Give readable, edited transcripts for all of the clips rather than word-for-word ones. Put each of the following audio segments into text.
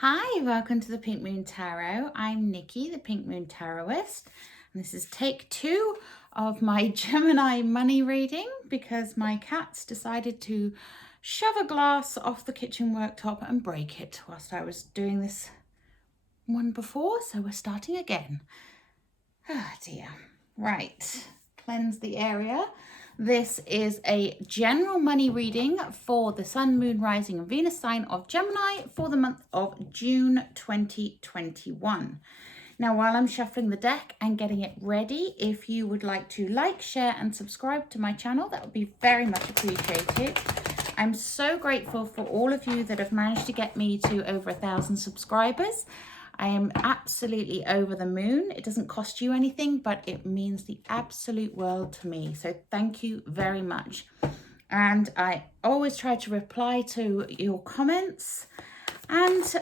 Hi, welcome to the Pink Moon Tarot. I'm Nikki, the Pink Moon Tarotist, and this is take 2 of my Gemini money reading because my cats decided to shove a glass off the kitchen worktop and break it whilst I was doing this one before, so we're starting again. Ah, dear. Right, cleanse the area. This is a general money reading for the Sun, Moon, Rising and Venus sign of Gemini for the month of June 2021. Now, while I'm shuffling the deck and getting it ready, if you would like to like, share and subscribe to my channel, that would be very much appreciated. I'm so grateful for all of you that have managed to get me to over 1,000 subscribers. I am absolutely over the moon. It doesn't cost you anything, but it means the absolute world to me. So thank you very much. And I always try to reply to your comments, and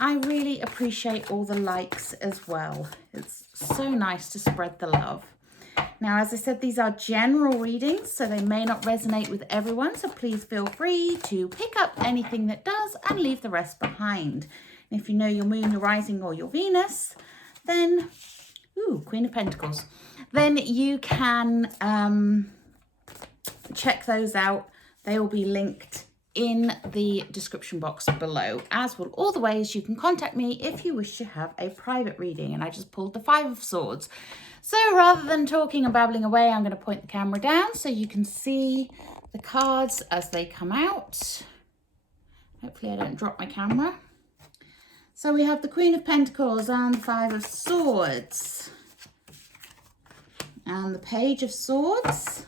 I really appreciate all the likes as well. It's so nice to spread the love. Now, as I said, these are general readings, so they may not resonate with everyone. So please feel free to pick up anything that does and leave the rest behind. And if you know your moon, your rising or your Venus, then, Queen of Pentacles, then you can check those out. They will be linked in the description box below, as will all the ways you can contact me if you wish to have a private reading. And I just pulled the 5 of Swords. So rather than talking and babbling away, I'm going to point the camera down so you can see the cards as they come out. Hopefully I don't drop my camera. So we have the Queen of Pentacles and the 5 of Swords and the Page of Swords.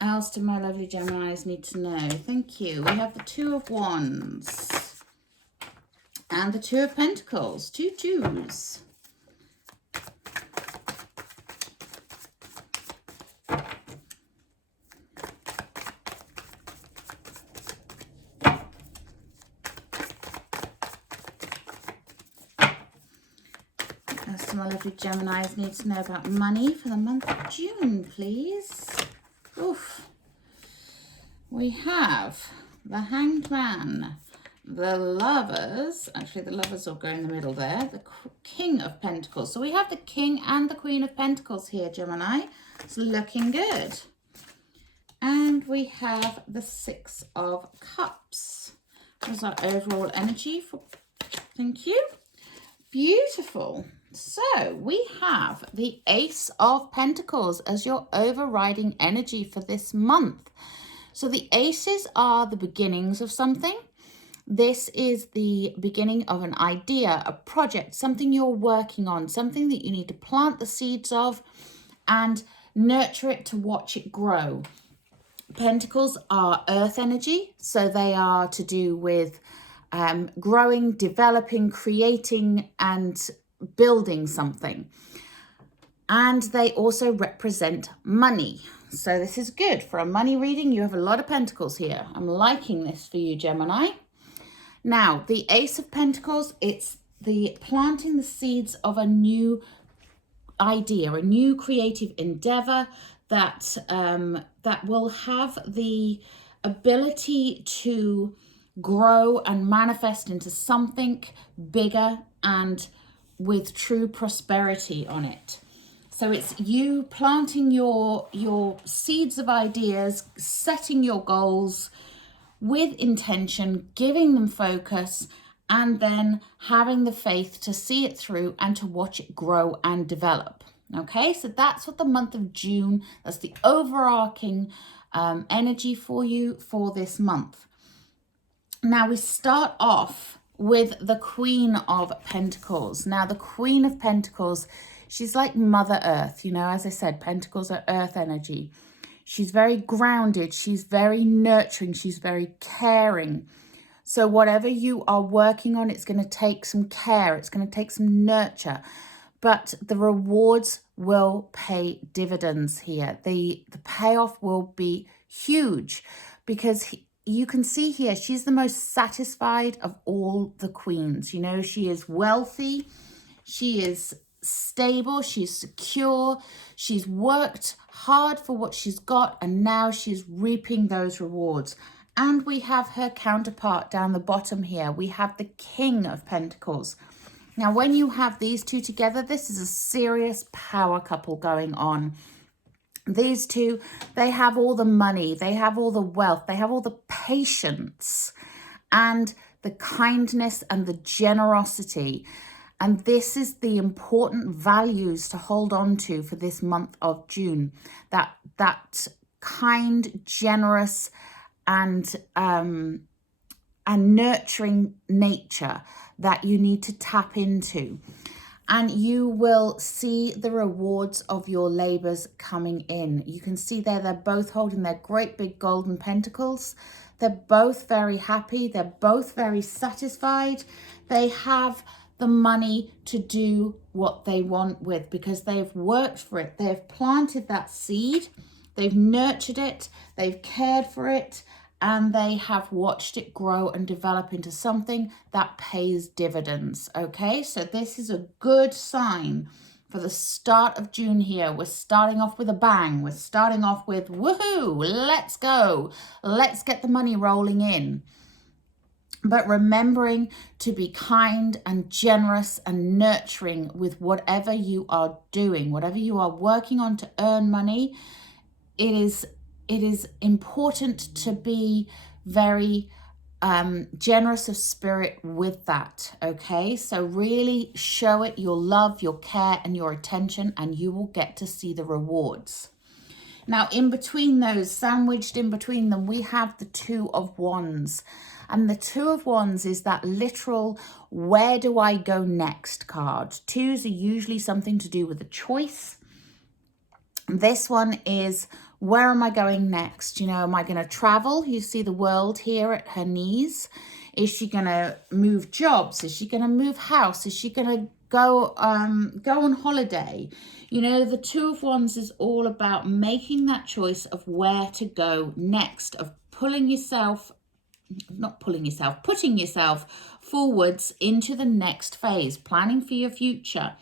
What else do my lovely Geminis need to know? Thank you. We have the 2 of Wands and the 2 of Pentacles, 2 twos. What else do my lovely Geminis need to know about money for the month of June, please? Oof. We have the Hanged Man, the Lovers, actually the Lovers will go in the middle there, the King of Pentacles. So we have the King and the Queen of Pentacles here, Gemini. It's looking good. And we have the 6 of Cups. There's our overall energy for, thank you. Beautiful. So we have the Ace of Pentacles as your overriding energy for this month. So the aces are the beginnings of something. This is the beginning of an idea, a project, something you're working on, something that you need to plant the seeds of and nurture it to watch it grow. Pentacles are earth energy, so they are to do with growing, developing, creating and building something. And they also represent money. So this is good for a money reading. You have a lot of pentacles here. I'm liking this for you, Gemini. Now, the Ace of Pentacles, it's the planting the seeds of a new idea, a new creative endeavor that that will have the ability to grow and manifest into something bigger and with true prosperity on it. So it's you planting your seeds of ideas, setting your goals with intention, giving them focus, and then having the faith to see it through and to watch it grow and develop. Okay, so that's what the month of June, that's the overarching energy for you for this month. Now we start off with the Queen of Pentacles. Now the Queen of Pentacles, she's like Mother Earth, you know, as I said, Pentacles are earth energy. She's very grounded, she's very nurturing, she's very caring. So whatever you are working on, it's going to take some care, it's going to take some nurture, but the rewards will pay dividends here. The payoff will be huge because you can see here, she's the most satisfied of all the queens. You know, she is wealthy, she is stable, she's secure, she's worked hard for what she's got, and now she's reaping those rewards. And we have her counterpart down the bottom here. We have the King of Pentacles. Now, when you have these two together, this is a serious power couple going on. These two, they have all the money, they have all the wealth, they have all the patience and the kindness and the generosity. And this is the important values to hold on to for this month of June. That kind, generous, and nurturing nature that you need to tap into. And you will see the rewards of your labors coming in. You can see there, they're both holding their great big golden pentacles. They're both very happy. They're both very satisfied. They have the money to do what they want with because they've worked for it. They've planted that seed. They've nurtured it. They've cared for it. And they have watched it grow and develop into something that pays dividends, okay? So this is a good sign for the start of June here. We're starting off with a bang. We're starting off with, woohoo, let's go. Let's get the money rolling in. But remembering to be kind and generous and nurturing with whatever you are doing, whatever you are working on to earn money, it is important to be very generous of spirit with that, okay? So really show it your love, your care, and your attention, and you will get to see the rewards. Now, in between those, sandwiched in between them, we have the Two of Wands. And the Two of Wands is that literal, where do I go next card. Twos are usually something to do with a choice. This one is, where am I going next? You know, am I going to travel? You see the world here at her knees. Is she going to move jobs? Is she going to move house? Is she going to go on holiday? You know, the Two of Wands is all about making that choice of where to go next, of putting yourself forwards into the next phase, planning for your future,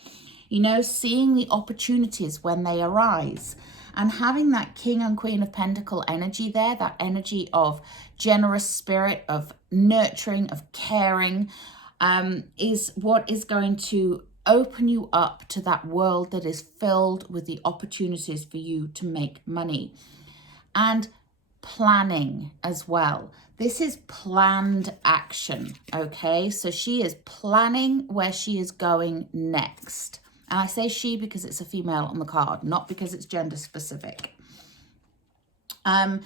you know, seeing the opportunities when they arise. And having that King and Queen of Pentacle energy there, that energy of generous spirit, of nurturing, of caring, is what is going to open you up to that world that is filled with the opportunities for you to make money. And planning as well. This is planned action, okay? So she is planning where she is going next. And I say she because it's a female on the card, not because it's gender specific. And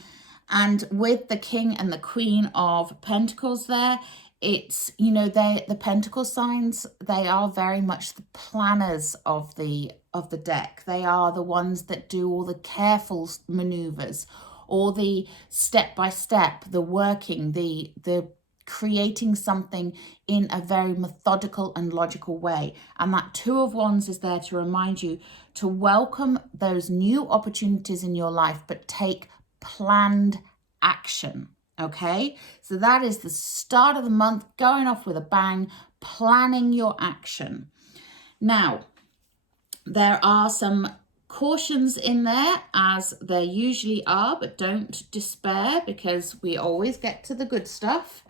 with the King and the Queen of Pentacles there, it's, you know, the Pentacle signs, they are very much the planners of the deck. They are the ones that do all the careful maneuvers, or the step-by-step, the working, the creating something in a very methodical and logical way. And that Two of Wands is there to remind you to welcome those new opportunities in your life, but take planned action, okay? So that is the start of the month, going off with a bang, planning your action. Now, there are some cautions in there, as there usually are, but don't despair, because we always get to the good stuff.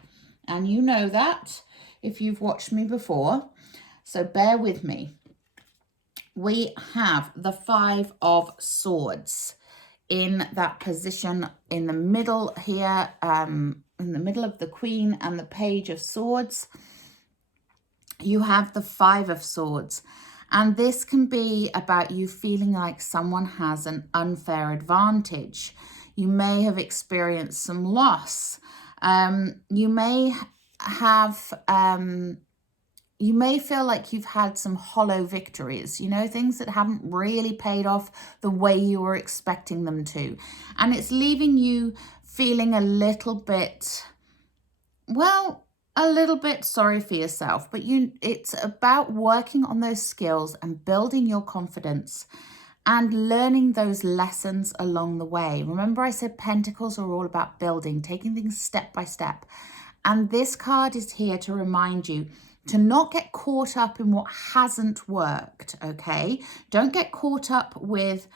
And you know that if you've watched me before. So bear with me. We have the Five of Swords in that position in the middle here, in the middle of the Queen and the Page of Swords. You have the Five of Swords. And this can be about you feeling like someone has an unfair advantage. You may have experienced some loss. You may feel like you've had some hollow victories, you know, things that haven't really paid off the way you were expecting them to. And it's leaving you feeling a little bit, well, a little bit sorry for yourself. But it's about working on those skills and building your confidence and learning those lessons along the way. Remember, I said Pentacles are all about building, taking things step by step. And this card is here to remind you to not get caught up in what hasn't worked, okay? Don't get caught up with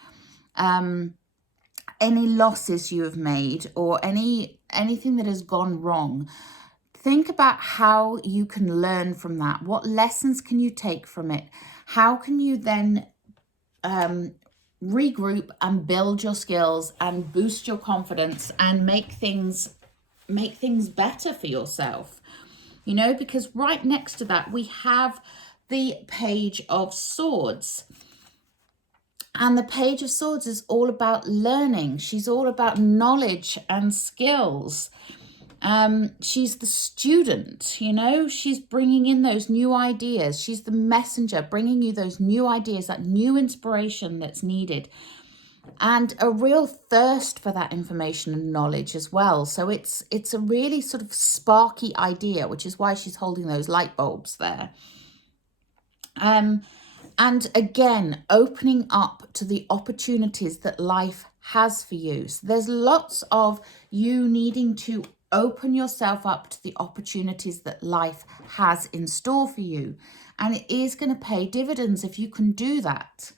any losses you have made or anything that has gone wrong. Think about how you can learn from that. What lessons can you take from it? How can you then regroup and build your skills and boost your confidence and make things better for yourself? You know, because right next to that, we have the Page of Swords. And the Page of Swords is all about learning. She's all about knowledge and skills. She's the student, you know, she's bringing in those new ideas. She's the messenger, bringing you those new ideas, that new inspiration that's needed. And a real thirst for that information and knowledge as well. So it's a really sort of sparky idea, which is why she's holding those light bulbs there. And again, opening up to the opportunities that life has for you. So there's lots of you needing to open yourself up to the opportunities that life has in store for you. And it is going to pay dividends if you can do that.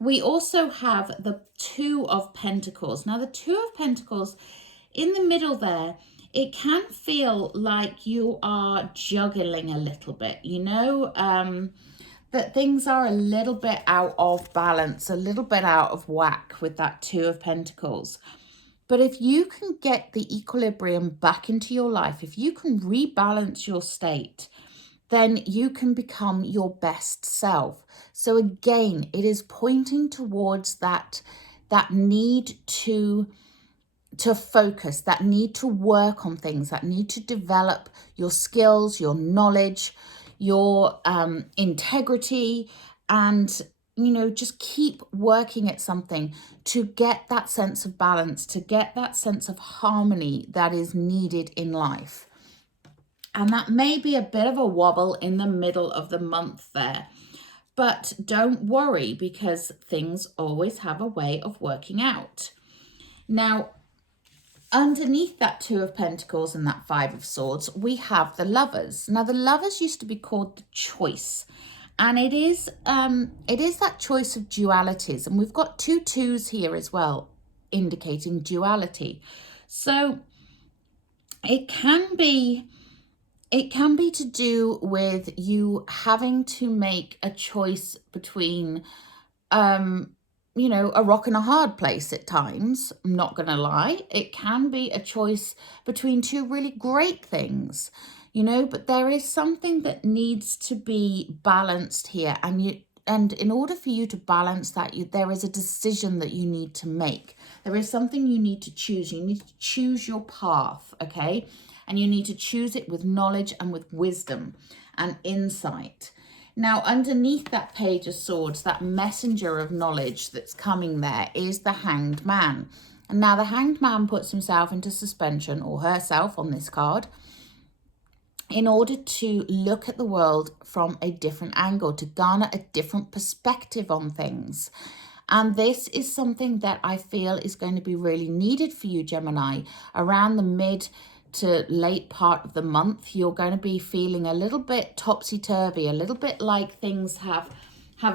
We also have the Two of Pentacles. Now, the Two of Pentacles in the middle there, it can feel like you are juggling a little bit, you know, that things are a little bit out of balance, a little bit out of whack with that Two of Pentacles. But if you can get the equilibrium back into your life, if you can rebalance your state, then you can become your best self. So again, it is pointing towards that need to focus, that need to work on things, that need to develop your skills, your knowledge, your integrity, and, you know, just keep working at something to get that sense of balance, to get that sense of harmony that is needed in life. And that may be a bit of a wobble in the middle of the month there. But don't worry, because things always have a way of working out. Now, underneath that Two of Pentacles and that Five of Swords, we have the Lovers. Now, the Lovers used to be called the Choice. And it is that choice of dualities. And we've got two twos here as well, indicating duality. So it can be to do with you having to make a choice between, you know, a rock and a hard place at times. I'm not going to lie. It can be a choice between two really great things, you know, but there is something that needs to be balanced here. And in order for you to balance that, there is a decision that you need to make. There is something you need to choose. You need to choose your path, okay? And you need to choose it with knowledge and with wisdom and insight. Now, underneath that Page of Swords, that messenger of knowledge that's coming there is the Hanged Man. And now the Hanged Man puts himself into suspension, or herself on this card, in order to look at the world from a different angle, to garner a different perspective on things. And this is something that I feel is going to be really needed for you, Gemini, around the mid to late part of the month. You're going to be feeling a little bit topsy-turvy, a little bit like things have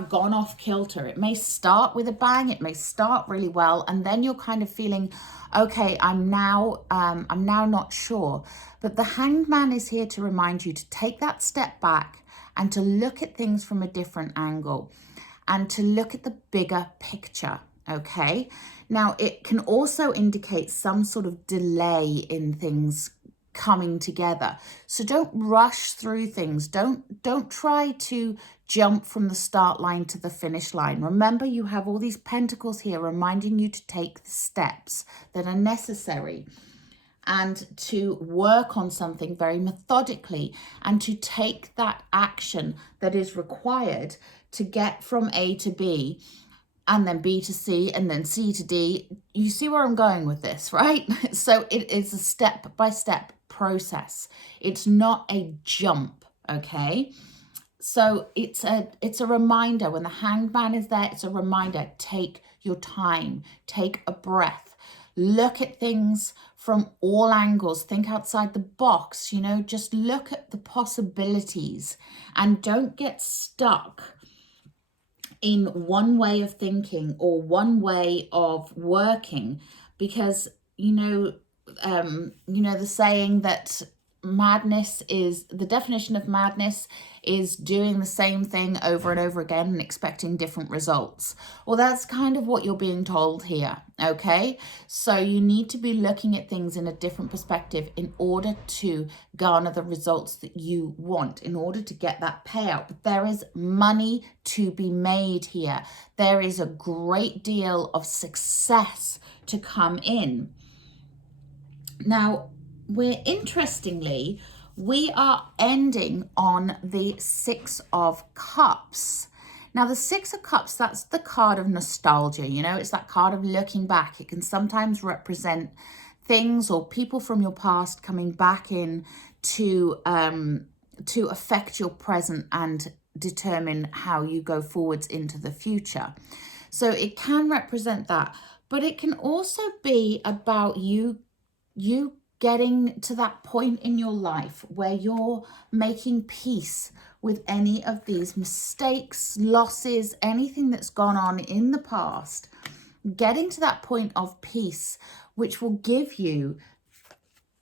gone off kilter. It may start with a bang, it may start really well, and then you're kind of feeling, okay, I'm now not sure. But the Hanged Man is here to remind you to take that step back and to look at things from a different angle and to look at the bigger picture. Okay, now it can also indicate some sort of delay in things coming together. So don't rush through things. Don't try to jump from the start line to the finish line. Remember, you have all these pentacles here reminding you to take the steps that are necessary and to work on something very methodically and to take that action that is required to get from A to B, and then B to C, and then C to D. You see where I'm going with this, right? So it is a step-by-step process. It's not a jump, okay? So it's a reminder. When the Hanged Man is there, it's a reminder. Take your time, take a breath, look at things from all angles, think outside the box, you know, just look at the possibilities and don't get stuck in one way of thinking or one way of working, because the saying that the definition of madness is doing the same thing over and over again and expecting different results. Well, that's kind of what you're being told here, okay? So you need to be looking at things in a different perspective in order to garner the results that you want, in order to get that payout. But there is money to be made here. There is a great deal of success to come in. Now, interestingly, we are ending on the Six of Cups. Now, the Six of Cups, that's the card of nostalgia. You know, it's that card of looking back. It can sometimes represent things or people from your past coming back in to affect your present and determine how you go forwards into the future. So it can represent that, but it can also be about you getting to that point in your life where you're making peace with any of these mistakes, losses, anything that's gone on in the past, getting to that point of peace, which will give you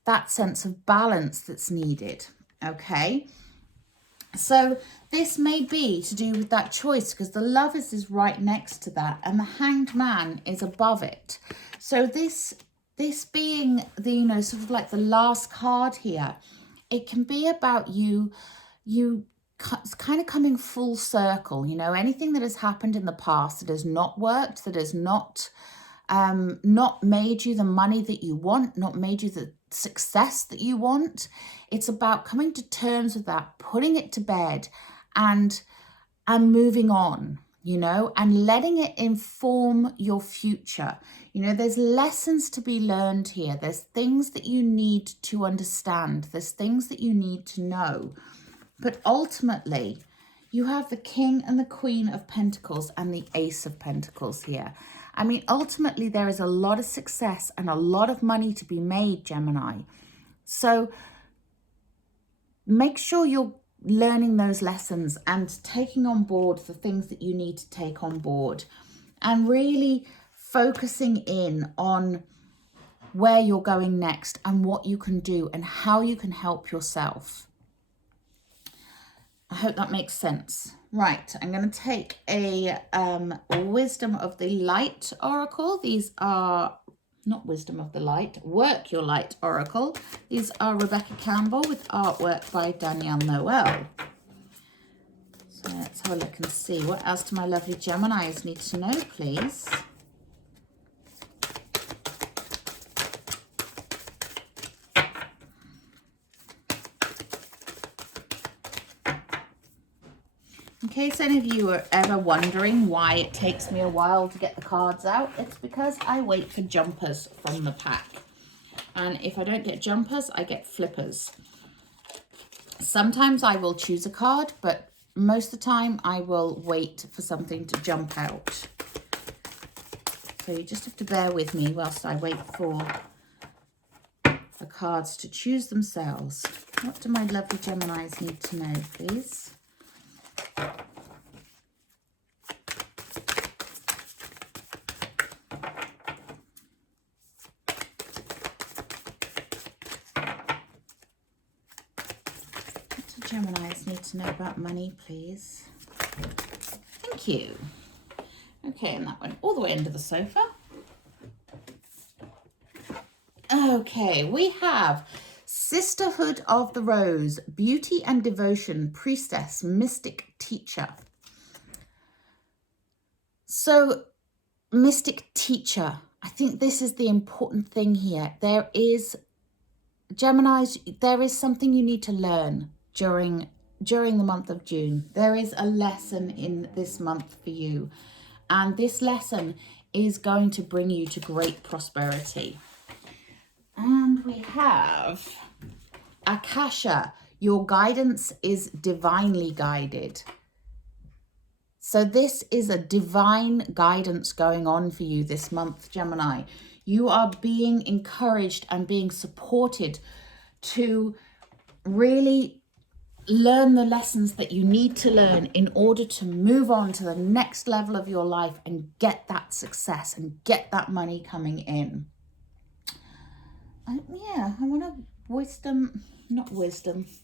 that sense of balance that's needed, okay? So this may be to do with that choice, because the Lovers is right next to that and the Hanged Man is above it. So this being the, sort of like the last card here, it can be about you kind of coming full circle, anything that has happened in the past that has not worked, that has not made you the money that you want, not made you the success that you want. It's about coming to terms with that, putting it to bed and moving on, and letting it inform your future. There's lessons to be learned here. There's things that you need to understand. There's things that you need to know. But ultimately, you have the King and the Queen of Pentacles and the Ace of Pentacles here. I mean, ultimately, there is a lot of success and a lot of money to be made, Gemini. So make sure you're learning those lessons and taking on board the things that you need to take on board, and really focusing in on where you're going next and what you can do and how you can help yourself. I hope that makes sense. Right, I'm going to take a Wisdom of the Light Oracle. These are not Wisdom of the Light, Work Your Light Oracle. These are Rebecca Campbell with artwork by Danielle Noel. So let's have a look and see. What else do my lovely Geminis need to know, please? In case any of you are ever wondering why it takes me a while to get the cards out, it's because I wait for jumpers from the pack. And if I don't get jumpers, I get flippers. Sometimes I will choose a card, but most of the time I will wait for something to jump out. So you just have to bear with me whilst I wait for the cards to choose themselves. What do my lovely Geminis need to know, please? Geminis need to know about money, please. Thank you. Okay, and that went all the way into the sofa. Okay, we have Sisterhood of the Rose, Beauty and Devotion, Priestess, Mystic, Teacher. So, Mystic Teacher, I think this is the important thing here. There is, Geminis, there is something you need to learn during the month of June. There is a lesson in this month for you, and this lesson is going to bring you to great prosperity. And we have Akasha, Your guidance is divinely guided. So this is a divine guidance going on for you this month, Gemini. You are being encouraged and being supported to really learn the lessons that you need to learn in order to move on to the next level of your life and get that success and get that money coming in. Yeah, I want a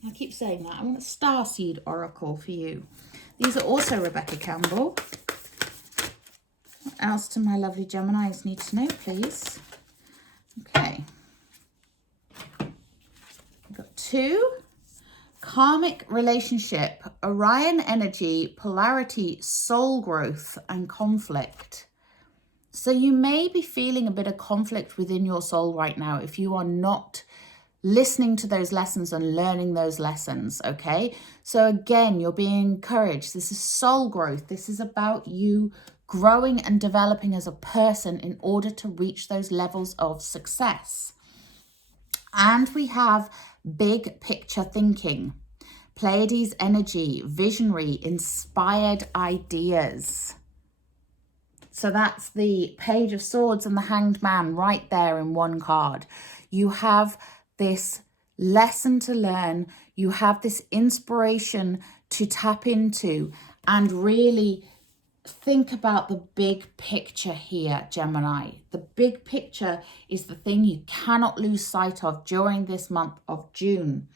I keep saying that. I want a starseed oracle for you. These are also Rebecca Campbell. What else do my lovely Geminis need to know, please? Okay. I've got 2. Karmic relationship, Orion energy, polarity, soul growth, and conflict. So you may be feeling a bit of conflict within your soul right now if you are not listening to those lessons and learning those lessons, okay? So again, you're being encouraged. This is soul growth. This is about you growing and developing as a person in order to reach those levels of success. And we have big picture thinking, Pleiades energy, visionary, inspired ideas. So that's the Page of Swords and the Hanged Man right there in one card. You have this lesson to learn. You have this inspiration to tap into and really think about the big picture here, Gemini. The big picture is the thing you cannot lose sight of during this month of June.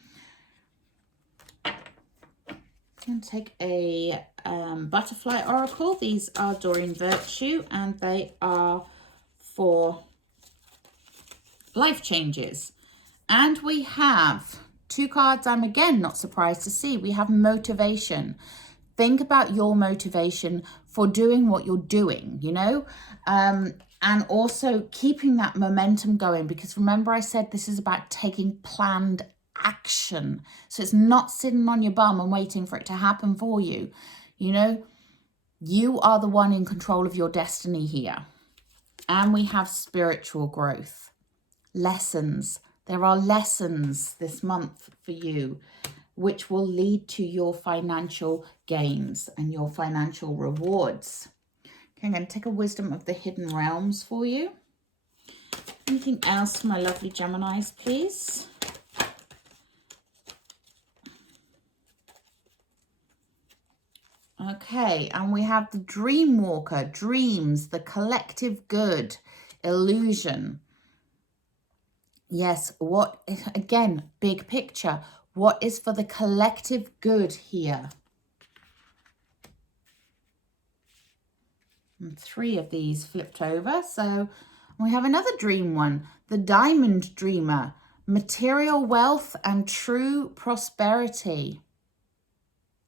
I'm going to take a butterfly oracle. These are Doreen Virtue and they are for life changes. And we have 2 cards I'm again not surprised to see. We have motivation. Think about your motivation for doing what you're doing, you know, and also keeping that momentum going, because remember I said this is about taking planned action. So it's not sitting on your bum and waiting for it to happen for you. You know, you are the one in control of your destiny here. And we have spiritual growth, lessons. There are lessons this month for you which will lead to your financial gains and your financial rewards. Okay, I'm going to take a wisdom of the hidden realms for you. Anything else for my lovely Geminis, please? Okay, and we have the dream walker, dreams, the collective good, illusion. Yes, what, again, big picture. What is for the collective good here? And 3 of these flipped over. So we have another dream one, the diamond dreamer, material wealth and true prosperity.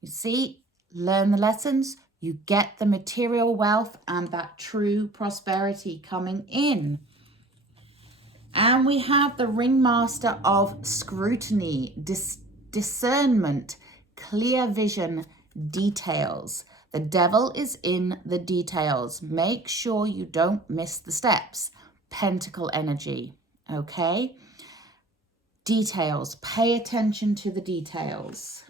You see, learn the lessons, you get the material wealth and that true prosperity coming in. And we have the ringmaster of scrutiny, discernment, clear vision, details. The devil is in the details. Make sure you don't miss the steps. Pentacle energy, okay? Details, pay attention to the details.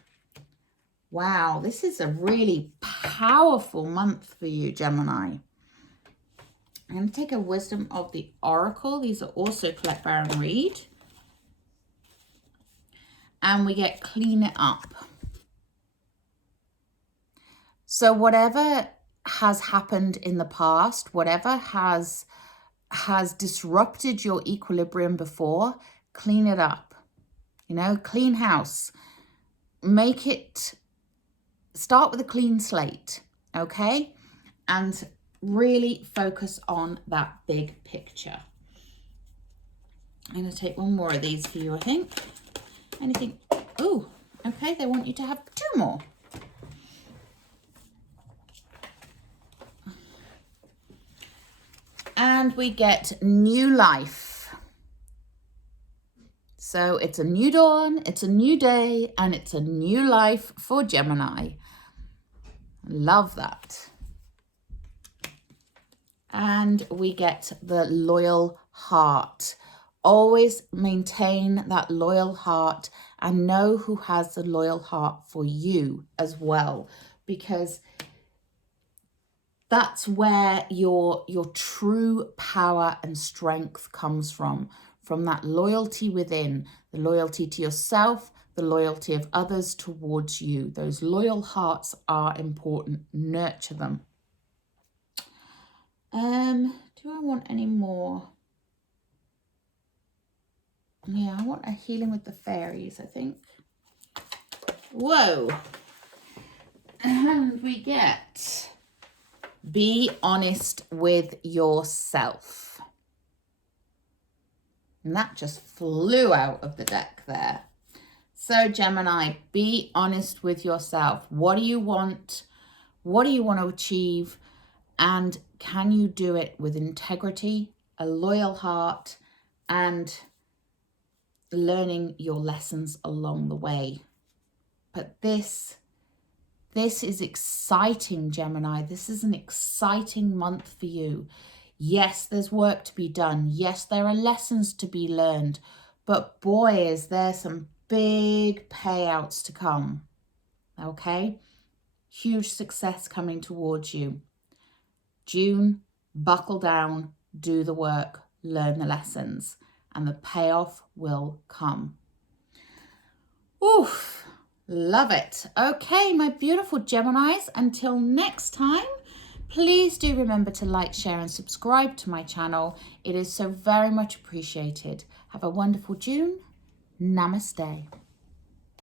Wow, this is a really powerful month for you, Gemini. I'm going to take a wisdom of the oracle. These are also collect, bear and read. And we get clean it up. So whatever has happened in the past, whatever has disrupted your equilibrium before, clean it up. You know, clean house. Make it, start with a clean slate, okay? And really focus on that big picture. I'm going to take one more of these for you, I think. Anything? Oh, okay, they want you to have 2 more. And we get new life. So it's a new dawn, it's a new day, and it's a new life for Gemini. Love that. And we get the loyal heart. Always maintain that loyal heart and know who has the loyal heart for you as well, because that's where your true power and strength comes from that loyalty within, the loyalty to yourself, the loyalty of others towards you. Those loyal hearts are important. Nurture them. Do I want any more? Yeah, I want a healing with the fairies, I think. Whoa. And we get, be honest with yourself. And that just flew out of the deck there. So Gemini, be honest with yourself. What do you want? What do you want to achieve? And can you do it with integrity, a loyal heart, and learning your lessons along the way? But this is exciting, Gemini. This is an exciting month for you. Yes, there's work to be done. Yes, there are lessons to be learned. But boy, is there some big payouts to come. Okay? Huge success coming towards you. June, buckle down, do the work, learn the lessons, and the payoff will come. Oof, love it. Okay, my beautiful Geminis, until next time, please do remember to like, share, and subscribe to my channel. It is so very much appreciated. Have a wonderful June. Namaste.